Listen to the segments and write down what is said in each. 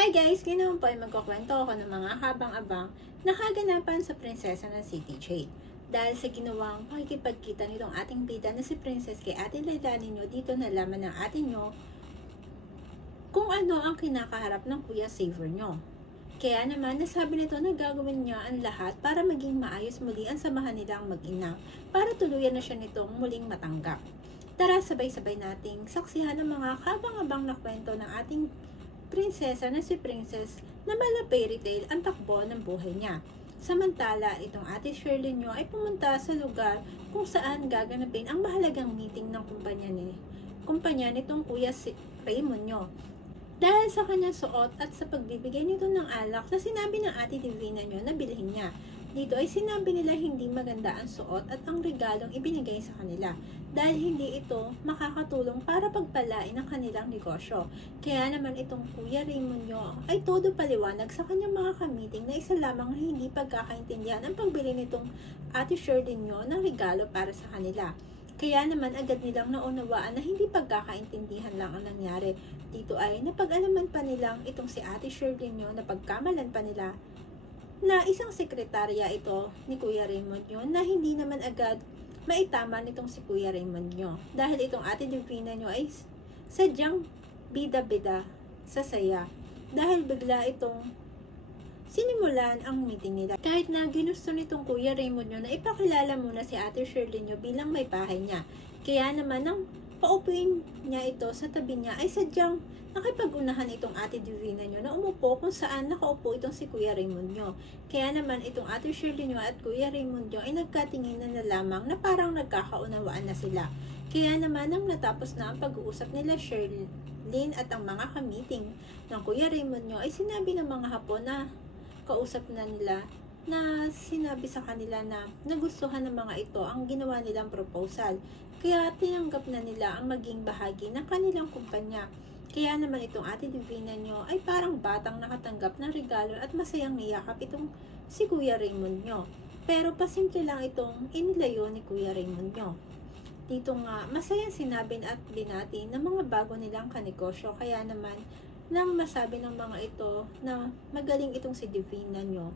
Hi guys! Ngayon po ay magkukwento ako ng mga habang-abang na kaganapan sa prinsesa ng City Jade. Dahil sa ginawang pakikipagkita nitong ating bida na si Princess kay Ate Laila ninyo, dito nalaman ng ate nyo kung ano ang kinakaharap ng Kuya Saver nyo. Kaya naman nasabi nito na gagawin niya ang lahat para maging maayos muli ang samahan nilang mag-ina para tuluyan na siya nitong muling matanggap. Tara sabay-sabay nating saksihan ang mga kabang-abang na kwento ng ating prinsesa na si Princess na mala fairy tale ang takbo ng buhay niya. Samantala, itong ate Shirley nyo ay pumunta sa lugar kung saan gaganapin ang mahalagang meeting ng kumpanya nitong Kuya Raymond nyo. Dahil sa kanyang suot at sa pagbibigay nito ng alak na sinabi ng ate Divina nyo na bilhin niya. Dito ay sinabi nila hindi maganda ang suot at ang regalong ibinigay sa kanila dahil hindi ito makakatulong para pagpalain ang kanilang negosyo. Kaya naman itong Kuya Raymond nyo ay todo paliwanag sa kanyang mga kamiting na isa lamang na hindi pagkakaintindihan ang pagbili nitong ate Shirley nyo ng regalo para sa kanila. Kaya naman agad nilang naunawaan na hindi pagkakaintindihan lang ang nangyari. Dito ay napag-alaman pa nilang itong si ate Shirley nyo na pagkamalan pa nila na isang sekretarya ito ni Kuya Raymond nyo na hindi naman agad maitama nitong si Kuya Raymond nyo. Dahil itong ate Divina nyo ay sadyang bida-bida sa saya. Dahil bigla itong sinimulan ang meeting nila. Kahit na ginusto nitong Kuya Raymond nyo na ipakilala muna si ate Shirley nyo bilang may bahay niya. Kaya naman nang paupuin niya ito sa tabi niya ay sadyang nakipag-unahan itong ate Divina nyo na umupo kung saan nakaupo itong si Kuya Raymond nyo. Kaya naman itong ate Shirley nyo at Kuya Raymond nyo ay nagkatinginan na lamang na parang nagkakaunawaan na sila. Kaya naman nang natapos na ang pag-uusap nila Shirley at ang mga kamiting ng Kuya Raymond nyo ay sinabi ng mga Hapon na kausap na nila na sinabi sa kanila na nagustuhan ng mga ito ang ginawa nilang proposal. Kaya tinanggap na nila ang maging bahagi ng kanilang kumpanya. Kaya naman itong ate Divina nyo ay parang batang nakatanggap ng regalo at masayang niyakap itong si Kuya Raymond nyo. Pero pasimple lang itong inilayo ni Kuya Raymond nyo. Dito nga, masayang sinabi at binati ng mga bago nilang kanegosyo. Kaya naman, nang masabi ng mga ito na magaling itong si Divina nyo.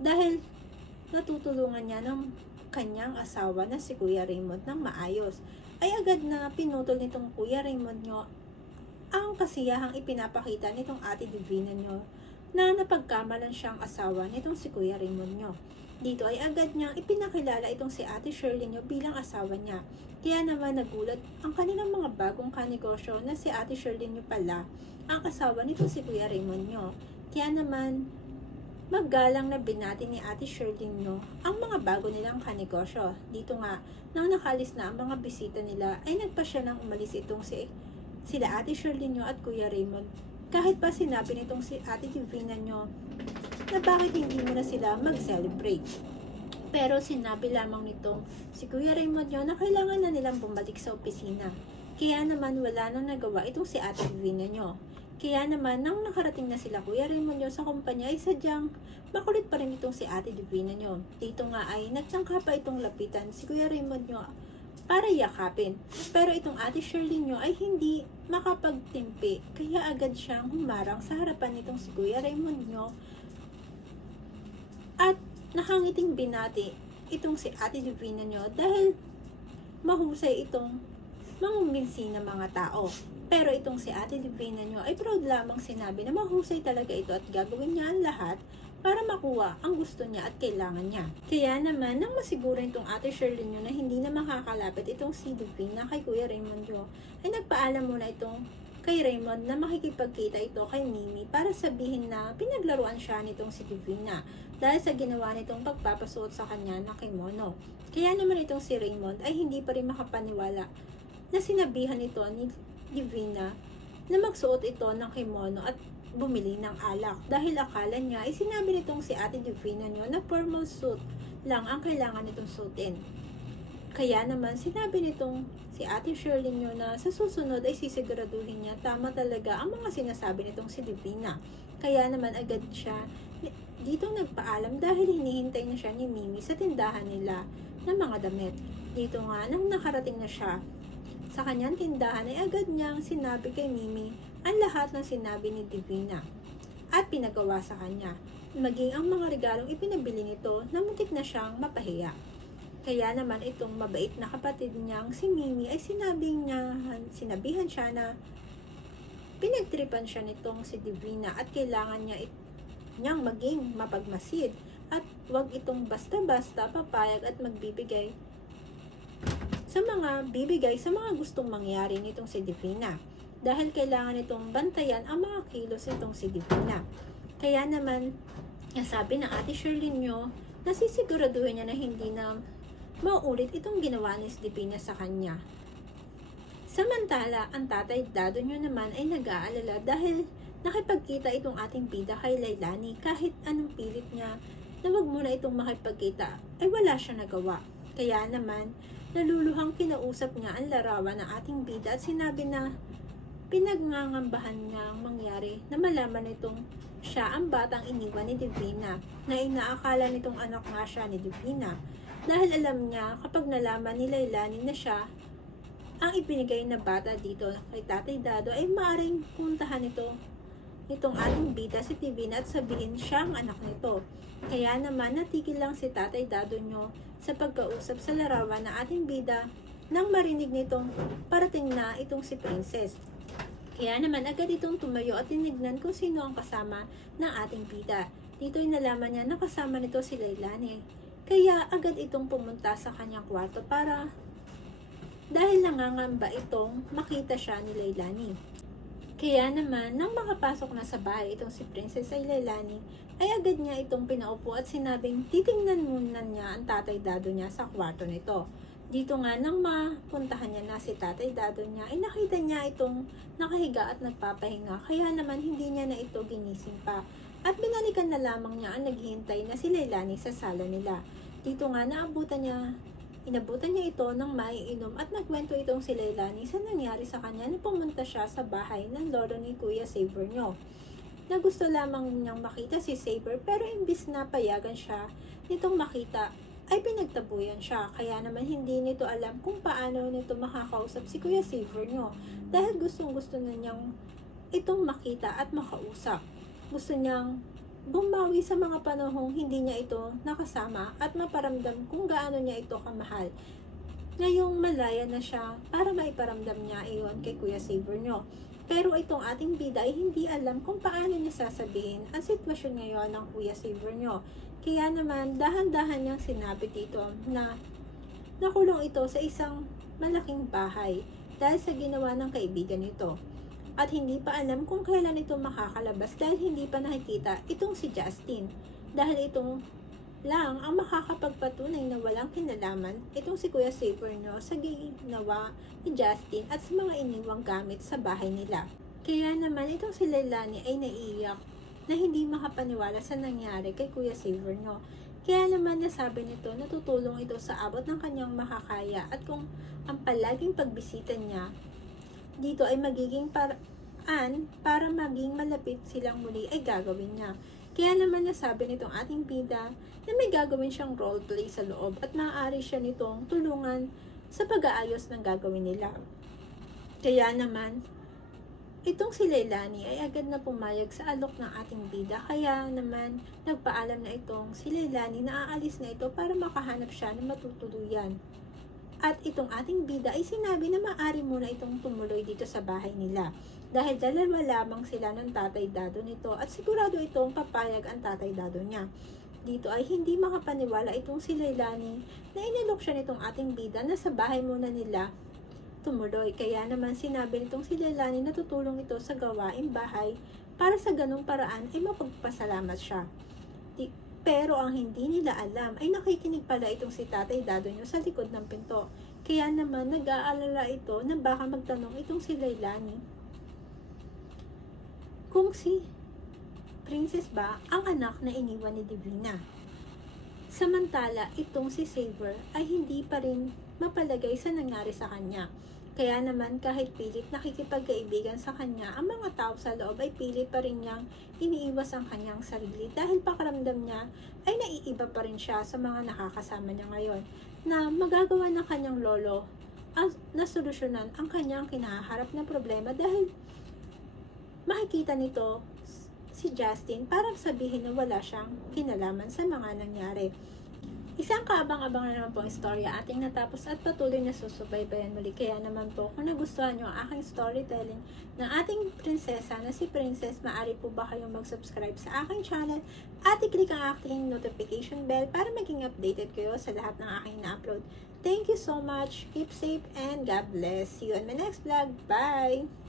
Dahil natutulungan niya ng kanyang asawa na si Kuya Raymond ng maayos, ay agad na pinutol nitong Kuya Raymond nyo ang kasiyahang ipinapakita nitong ate Divina nyo na napagkamalan siyang asawa nitong si Kuya Raymond nyo. Dito ay agad niyang ipinakilala itong si ate Shirley nyo bilang asawa niya. Kaya naman nagulat ang kanilang mga bagong kanegosyo na si ate Shirley nyo pala ang asawa nitong si Kuya Raymond nyo. Kaya naman maggalang na binati ni ate Shirley nyo ang mga bago nilang kanegosyo. Dito nga, nang nakalis na ang mga bisita nila ay nagpa siya nang umalis itong sila ate Shirley nyo at Kuya Raymond. Kahit pa sinabi nitong si ate Divina nyo na bakit hindi mo na sila mag-celebrate. Pero sinabi lamang nitong si Kuya Raymond nyo na kailangan na nilang bumalik sa opisina. Kaya naman wala nang nagawa itong si ate Divina nyo. Kaya naman nang nakarating na sila Kuya Raymond nyo sa kumpanya ay sadyang makulit pa rin itong si ate Divina nyo. Dito nga ay nagtangka pa itong lapitan si Kuya Raymond nyo para yakapin. Pero itong ate Shirley nyo ay hindi makapagtimpi. Kaya agad siyang humarang sa harapan nitong si Kuya Raymond nyo. At nakangiting binati itong si ate Divina nyo dahil mahusay itong mangumbinsi ng mga tao. Pero itong si ate Divina nyo ay proud lamang sinabi na mahusay talaga ito at gagawin niya ang lahat para makuha ang gusto niya at kailangan niya. Kaya naman, nang masiguro itong ate Shirley nyo na hindi na makakalapit itong si Divina kay Kuya Raymond nyo, ay nagpaalam muna itong kay Raymond na makikipagkita ito kay Mimi para sabihin na pinaglaruan siya nitong si Divina dahil sa ginawa nitong pagpapasuot sa kanya ng kimono. Kaya naman itong si Raymond ay hindi pa rin makapaniwala na sinabihan ito ni Divina na magsuot ito ng kimono at bumili ng alak dahil akala niya ay sinabi nitong si ate Divina nyo na formal suit lang ang kailangan nitong suotin. Kaya naman sinabi nitong si ate Shirley nyo na sa susunod ay sisiguraduhin niya tama talaga ang mga sinasabi nitong si Divina. Kaya naman agad siya dito nagpaalam dahil hinihintay na siya ni Mimi sa tindahan nila ng mga damit. Dito nga nang nakarating na siya sa kanyang tindahan ay agad niyang sinabi kay Mimi ang lahat ng sinabi ni Divina at pinagawa sa kanya, maging ang mga regalong ipinabili nito na muntik na siyang mapahiya. Kaya naman itong mabait na kapatid niyang si Mimi ay sinabihan siya na pinagtripan siya nitong si Divina at kailangan niyang maging mapagmasid at wag itong basta-basta papayag at bibigay sa mga gustong mangyari nitong si Divina. Dahil kailangan itong bantayan ang mga kilos nitong si Divina. Kaya naman, nasabi ng Ate Sherlyn nyo, nasisiguraduhin niya na hindi na mauulit itong ginawa ni Divina sa kanya. Samantala, ang tatay Dado nyo naman ay nag-aalala dahil nakipagkita itong ating bida kay Lailani. Kahit anong pilit niya na wag muna itong makipagkita, ay wala siya nagawa. Kaya naman, naluluhang kinausap niya ang larawan ng ating bida at sinabi na pinagngangambahan niyang mangyari na malaman nitong siya ang batang iniwan ni Divina, na inaakala nitong anak nga siya ni Divina. Dahil alam niya kapag nalaman ni Lailani na siya ang ibinigay na bata dito kay Tatay Dado, ay maaaring puntahan nitong ating bida si Divina at sabihin siya ang anak nito. Kaya naman natigil lang si Tatay Dado nyo sa pagkausap sa larawan na ating bida nang marinig nitong parating na itong si Princess. Kaya naman agad itong tumayo at tinignan kung sino ang kasama ng ating bida. Dito'y nalaman niya na kasama nito si Lailani. Kaya agad itong pumunta sa kanyang kwarto dahil nangangamba itong makita siya ni Lailani. Kaya naman, nang makapasok na sa bahay itong si Princess ay Lailani, ay agad niya itong pinaupo at sinabing titingnan muna niya ang Tatay Dado niya sa kwarto nito. Dito nga, nang mapuntahan niya na si Tatay Dado niya, ay nakita niya itong nakahiga at nagpapahinga. Kaya naman, hindi niya na ito ginising pa. At binalikan na lamang niya ang naghihintay na si Lailani sa sala nila. Dito nga, inabutan niya ito ng maiinom at nagkwento itong si Lailani sa nangyari sa kanya na pumunta siya sa bahay ng lolo ni Kuya Saber nyo. Na gusto lamang niyang makita si Saber, pero imbis na payagan siya nitong makita, ay pinagtabuyan siya. Kaya naman hindi nito alam kung paano nito makakausap si Kuya Saber nyo. Dahil gustong-gusto na niyang itong makita at makausap. Gusto niyang bumawi sa mga panahong hindi niya ito nakasama at maparamdam kung gaano niya ito kamahal. Ngayong malaya na siya para maiparamdam niya iyon kay Kuya Saber nyo. Pero itong ating bida ay hindi alam kung paano niya sasabihin ang sitwasyon ngayon ng Kuya Saber nyo. Kaya naman dahan-dahan niyang sinabi dito na nakulong ito sa isang malaking bahay dahil sa ginawa ng kaibigan nito. At hindi pa alam kung kailan ito makakalabas dahil hindi pa nakikita itong si Justin. Dahil itong lang ang makakapagpatunay na walang kinalaman itong si Kuya Saber nyo sa ginawa ni Justin at sa mga iniwang gamit sa bahay nila. Kaya naman itong si Lailani ay naiiyak na hindi makapaniwala sa nangyari kay Kuya Saber nyo. Kaya naman nasabi nito na tutulong ito sa abot ng kanyang makakaya at kung ang palaging pagbisita niya dito ay magiging paraan para maging malapit silang muli ay gagawin niya. Kaya naman nasabi nitong ating bida na may gagawin siyang roleplay sa loob at maaari siya nitong tulungan sa pag-aayos ng gagawin nila. Kaya naman, itong si Lailani ay agad na pumayag sa alok ng ating bida. Kaya naman, nagpaalam na itong si Lailani na aalis na ito para makahanap siya ng matutuluyan. At itong ating bida ay sinabi na maaari muna itong tumuloy dito sa bahay nila. Dahil dalawa lamang sila ng Tatay Dado nito at sigurado itong papayag ang Tatay Dado niya. Dito ay hindi makapaniwala itong si Lailani na inalok siya nitong ating bida na sa bahay muna nila tumuloy. Kaya naman sinabi nitong si Lailani na tutulong ito sa gawaing bahay para sa ganung paraan ay mapagpasalamat siya. Pero ang hindi nila alam ay nakikinig pala itong si Tatay Dado nyo sa likod ng pinto. Kaya naman nag-aalala ito na baka magtanong itong si Lailani kung si Princess ba ang anak na iniwan ni Divina. Samantala, itong si Saber ay hindi pa rin mapalagay sa nangyari sa kanya. Kaya naman kahit pilit nakikipagkaibigan sa kanya, ang mga tao sa loob ay pilit pa rin niyang iniiwas ang kanyang sarili dahil pakiramdam niya ay naiiba pa rin siya sa mga nakakasama niya ngayon na magagawa ng kanyang lolo na solusyonan ang kanyang kinaharap na problema dahil makikita nito si Justin para sabihin na wala siyang kinalaman sa mga nangyari. Isang kaabang-abang na naman po ang istorya ating natapos at patuloy na susubaybayan muli. Kaya naman po, kung nagustuhan nyo ang aking storytelling ng ating prinsesa na si Princess, maaari po ba kayong mag-subscribe sa aking channel at i-click ang aking notification bell para maging updated kayo sa lahat ng aking na-upload. Thank you so much. Keep safe and God bless. See you on my next vlog. Bye!